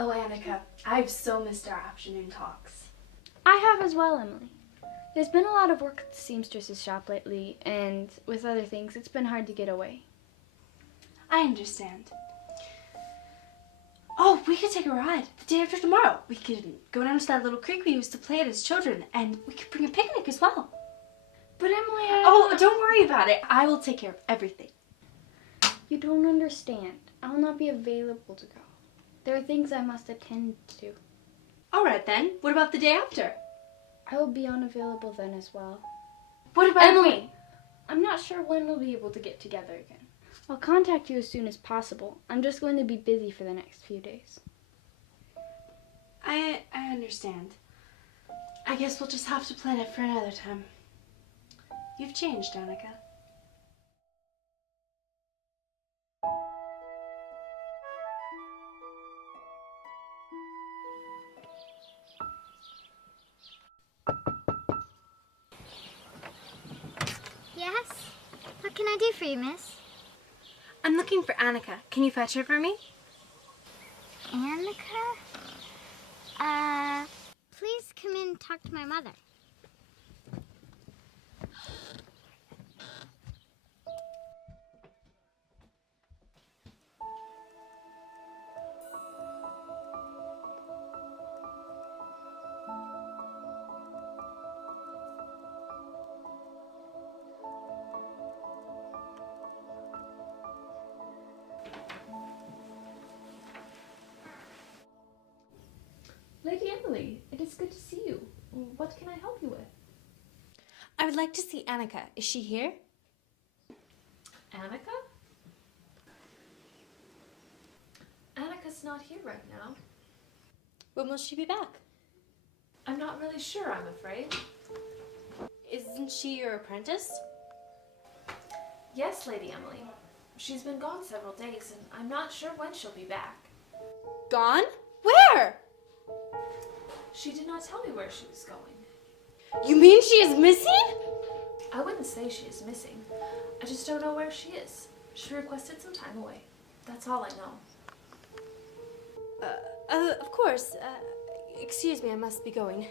Oh, Annica, I've so missed our afternoon talks. I have as well, Emily. There's been a lot of work at the seamstress's shop lately, and with other things, it's been hard to get away. I understand. Oh, we could take a ride the day after tomorrow. We could go down to that little creek we used to play at as children, and we could bring a picnic as well. But Emily, Oh, don't worry about it. I will take care of everything. You don't understand. I will not be available to go. There are things I must attend to. All right, then. What about the day after? I will be unavailable then as well. What about Emily? I'm not sure when we'll be able to get together again. I'll contact you as soon as possible. I'm just going to be busy for the next few days. I understand. I guess we'll just have to plan it for another time. You've changed, Annika. Yes? What can I do for you, miss? I'm looking for Annika. Can you fetch her for me? Annica? Please come in and talk to my mother. Lady Emily, it is good to see you. What can I help you with? I would like to see Annika. Is she here? Annika? Annika's not here right now. When will she be back? I'm not really sure, I'm afraid. Isn't she your apprentice? Yes, Lady Emily. She's been gone several days, and I'm not sure when she'll be back. Gone? Where? She did not tell me where she was going. You mean she is missing? I wouldn't say she is missing. I just don't know where she is. She requested some time away. That's all I know. Of course. Excuse me, I must be going.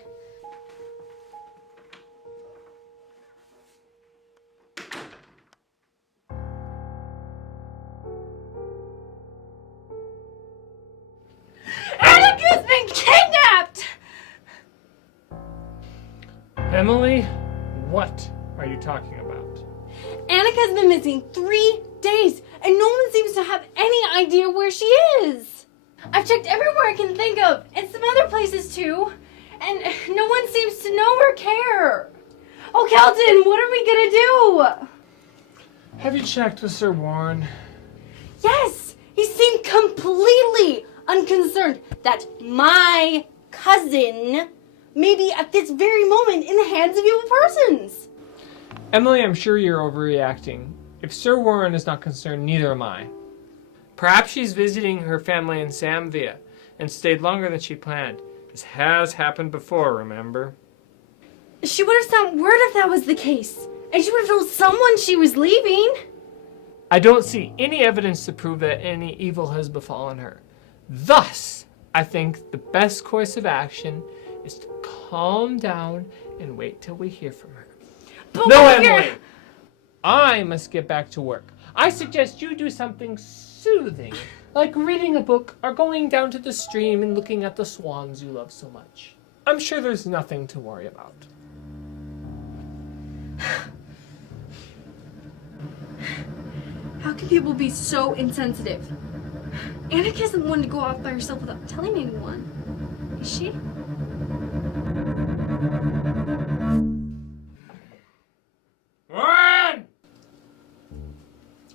Annika's been kidnapped! Emily, what are you talking about? Annika's been missing 3 days, and no one seems to have any idea where she is. I've checked everywhere I can think of, and some other places too, and no one seems to know or care. Oh, Kelton, what are we gonna do? Have you checked with Sir Warren? Yes, he seemed completely unconcerned that my cousin may be at this very moment in the hands of evil persons. Emily, I'm sure you're overreacting. If Sir Warren is not concerned, neither am I. Perhaps she's visiting her family in Samvia and stayed longer than she planned. This has happened before, remember? She would have sent word if that was the case, and she would have told someone she was leaving. I don't see any evidence to prove that any evil has befallen her. Thus, I think the best course of action is to calm down and wait till we hear from her. But No, what if Emily! I must get back to work. I suggest you do something soothing, like reading a book or going down to the stream and looking at the swans you love so much. I'm sure there's nothing to worry about. How can people be so insensitive? Annika isn't one to go off by herself without telling anyone. Is she? Warren!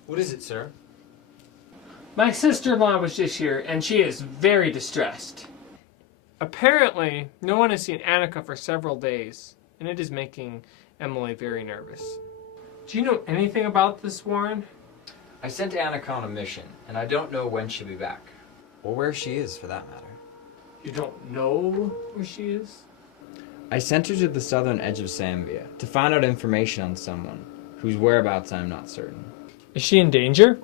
What is it, sir? My sister-in-law was just here, and she is very distressed. Apparently, no one has seen Annica for several days, and it is making Emily very nervous. Do you know anything about this, Warren? I sent Annika on a mission, and I don't know when she'll be back. Or where she is, for that matter. You don't know where she is? I sent her to the southern edge of Zambia to find out information on someone whose whereabouts I am not certain. Is she in danger?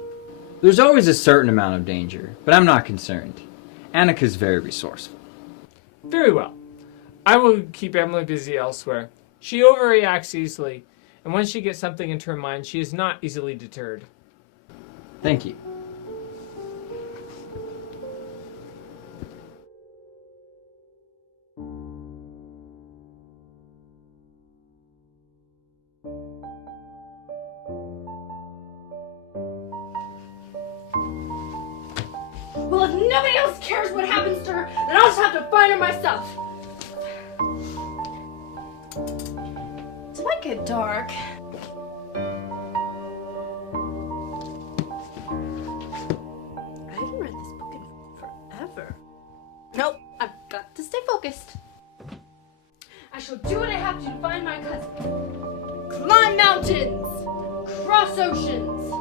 There's always a certain amount of danger, but I'm not concerned. Annika's very resourceful. Very well. I will keep Emily busy elsewhere. She overreacts easily, and once she gets something into her mind, she is not easily deterred. Thank you. Well, if nobody else cares what happens to her, then I'll just have to find her myself. It might get dark. I haven't read this book in forever. Nope, I've got to stay focused. I shall do what I have to find my cousin. Climb mountains, cross oceans,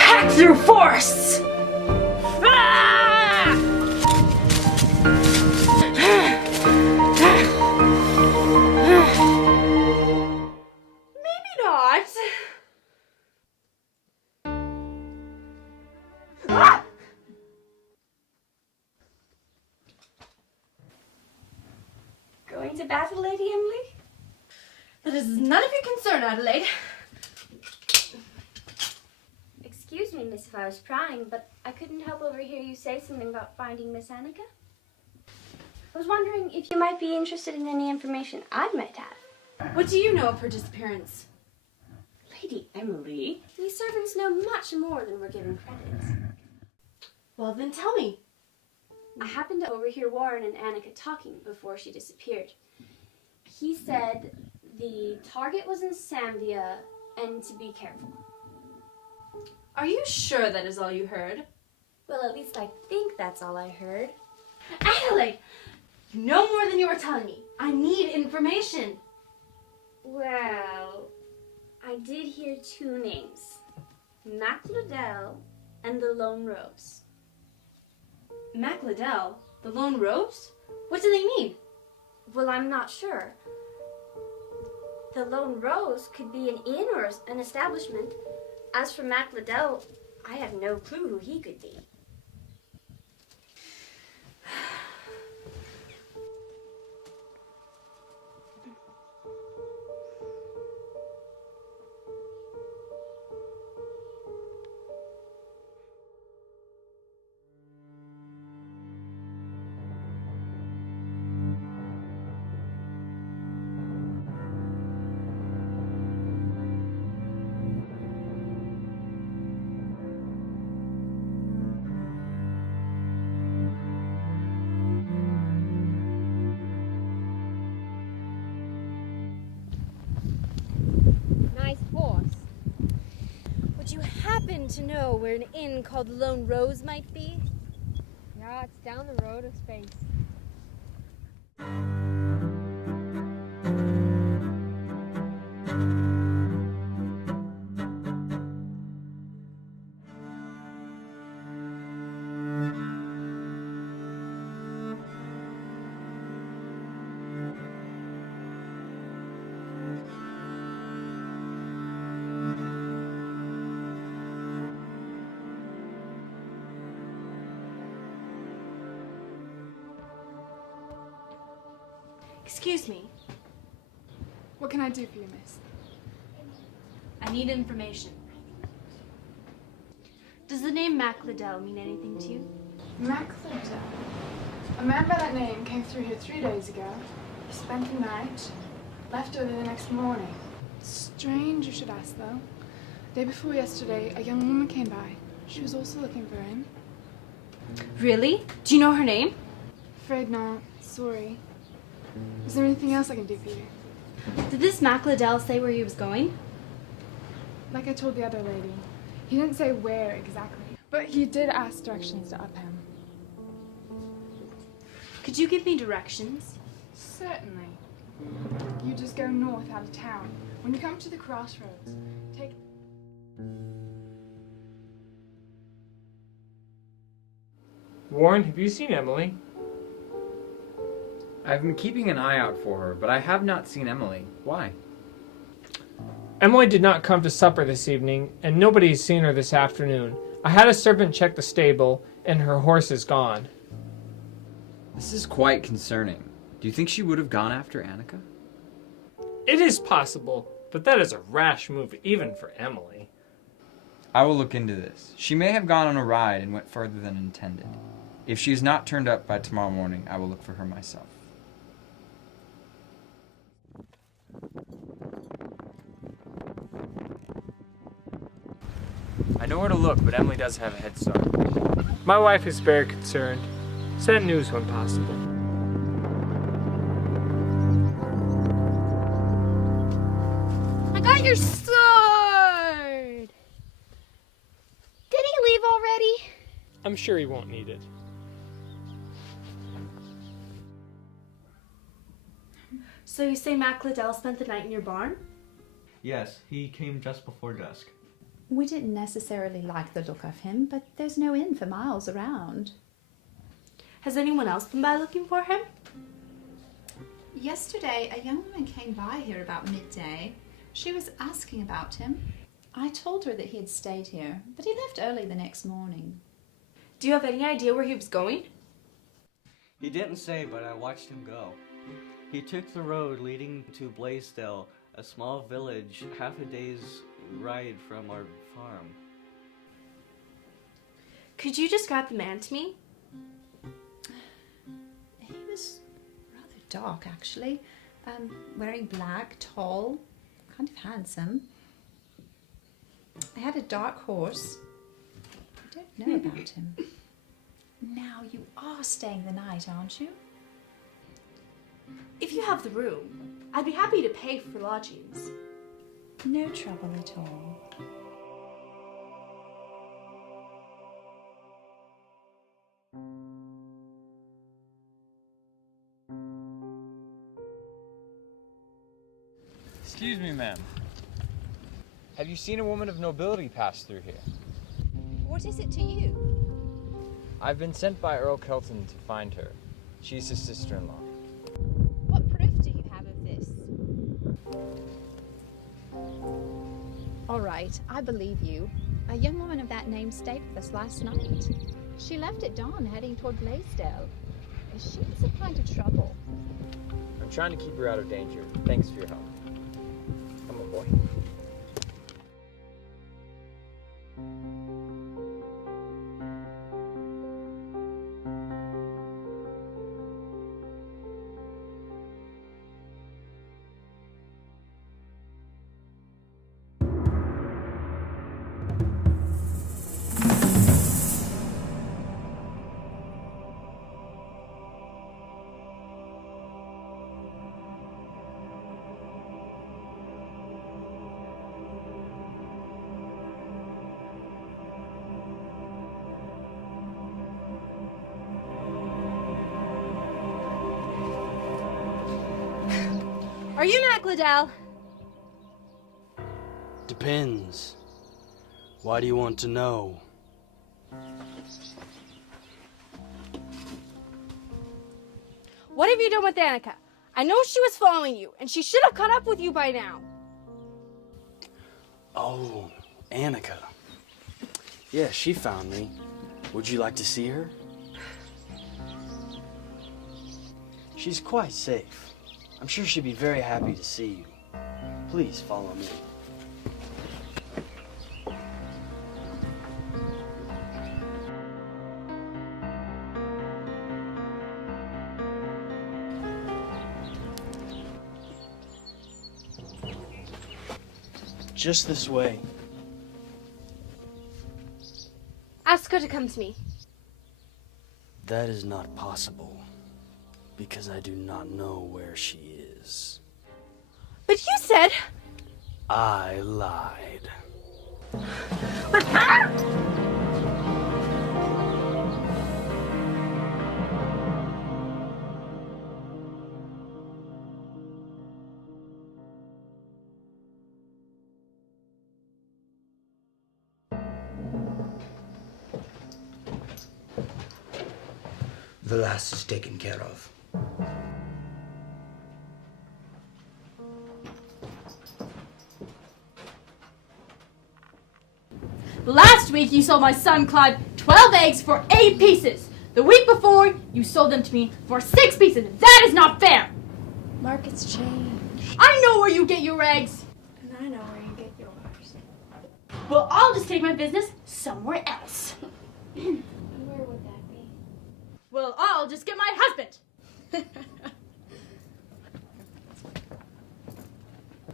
hack through forests. Ah! Maybe not. Ah! Going to battle, Lady Emily? That is none of your concern, Adelaide. Excuse me, miss, if I was prying, but I couldn't help overhear you say something about finding Miss Annika. I was wondering if you might be interested in any information I might have. What do you know of her disappearance? Lady Emily? We servants know much more than we're given credit. Well, then tell me. I happened to overhear Warren and Annika talking before she disappeared. He said the target was in Zambia and to be careful. Are you sure that is all you heard? Well, at least I think that's all I heard. Adelaide, you know more than you are telling me. I need information. Well, I did hear two names. Mac Liddell and the Lone Rose. Mac Liddell? The Lone Rose? What do they mean? Well, I'm not sure. The Lone Rose could be an inn or an establishment. As for Mac Liddell, I have no clue who he could be. Would you happen to know where an inn called Lone Rose might be? Yeah, it's down the road a space. Excuse me. What can I do for you, miss? I need information. Does the name Mac Liddell mean anything to you? Mac Liddell. A man by that name came through here 3 days ago. He spent the night, left early the next morning. Strange you should ask, though. Day before yesterday, a young woman came by. She was also looking for him. Really? Do you know her name? Afraid not. Sorry. Is there anything else I can do for you? Did this Mac Liddell say where he was going? Like I told the other lady, He didn't say where exactly, but he did ask directions to Upham. Could you give me directions? Certainly. You just go north out of town. When you come to the crossroads, take... Warren, have you seen Emily? I've been keeping an eye out for her, but I have not seen Emily. Why? Emily did not come to supper this evening, and nobody has seen her this afternoon. I had a servant check the stable, and her horse is gone. This is quite concerning. Do you think she would have gone after Annica? It is possible, but that is a rash move even for Emily. I will look into this. She may have gone on a ride and went further than intended. If she is not turned up by tomorrow morning, I will look for her myself. I know where to look, but Emily does have a head start. My wife is very concerned. Send news when possible. I got your sword! Did he leave already? I'm sure he won't need it. So you say Mac Liddell spent the night in your barn? Yes, he came just before dusk. We didn't necessarily like the look of him, but there's no inn for miles around. Has anyone else been by looking for him? Yesterday, a young woman came by here about midday. She was asking about him. I told her that he had stayed here, but he left early the next morning. Do you have any idea where he was going? He didn't say, but I watched him go. He took the road leading to Blaisdell, a small village half a day's ride from our farm. Could you describe the man to me? He was rather dark, actually. Wearing black, tall, kind of handsome. I had a dark horse. I don't know about him. Now, you are staying the night, aren't you? If you have the room, I'd be happy to pay for lodgings. No trouble at all. Excuse me, ma'am. Have you seen a woman of nobility pass through here? What is it to you? I've been sent by Earl Kelton to find her. She's his sister-in-law. What proof do you have of this? All right, I believe you. A young woman of that name stayed with us last night. She left at dawn heading toward Blaisdell. She was some kind of trouble. I'm trying to keep her out of danger. Thanks for your help. Come on, boy. Are you Mac Liddell? Depends. Why do you want to know? What have you done with Annica? I know she was following you, and she should have caught up with you by now. Oh, Annica. Yeah, she found me. Would you like to see her? She's quite safe. I'm sure she'd be very happy to see you. Please follow me. Just this way. Ask her to come to me. That is not possible, because I do not know where she is. But you said... I lied. But how? The last is taken care of. Last week you sold my son Claude 12 eggs for 8 pieces. The week before, you sold them to me for 6 pieces. That is not fair. Markets change. I know where you get your eggs. And I know where you get yours. Well, I'll just take my business somewhere else. And where would that be? Well, I'll just get my husband.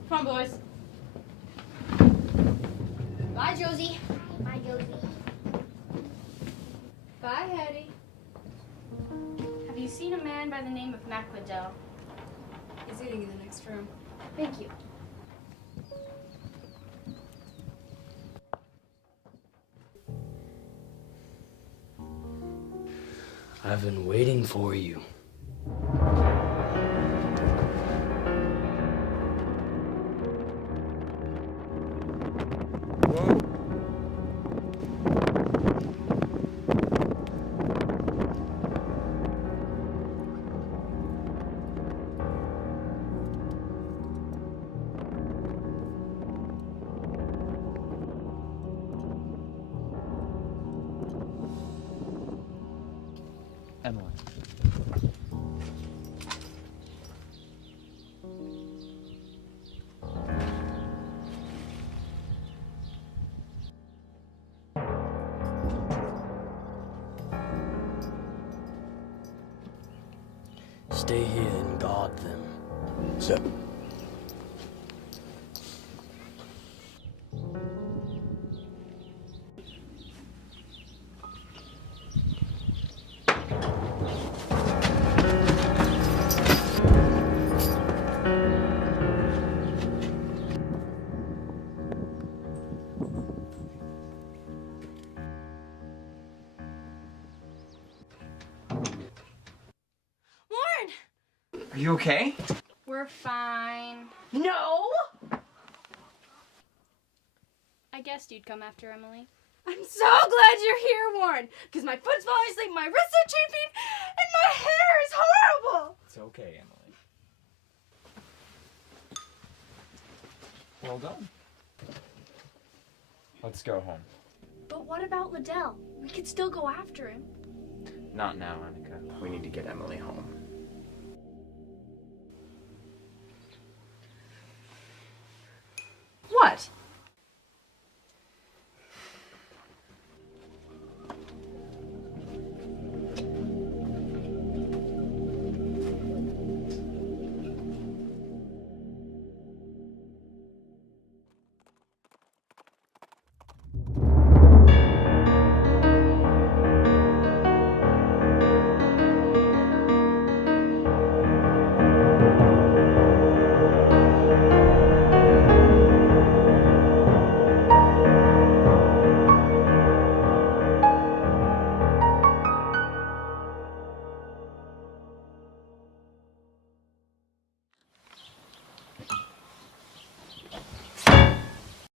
Come on, boys. Bye, Josie. Bye, Josie. Bye, Hetty. Have you seen a man by the name of Mac Liddell? He's eating in the next room. Thank you. I've been waiting for you. Emily. Stay here and guard them. Sir. Are you okay? We're fine. No! I guessed you'd come after Emily. I'm so glad you're here, Warren, because my foot's falling asleep, my wrists are chafing, and my hair is horrible! It's okay, Emily. Well done. Let's go home. But what about Liddell? We could still go after him. Not now, Annika. We need to get Emily home. What?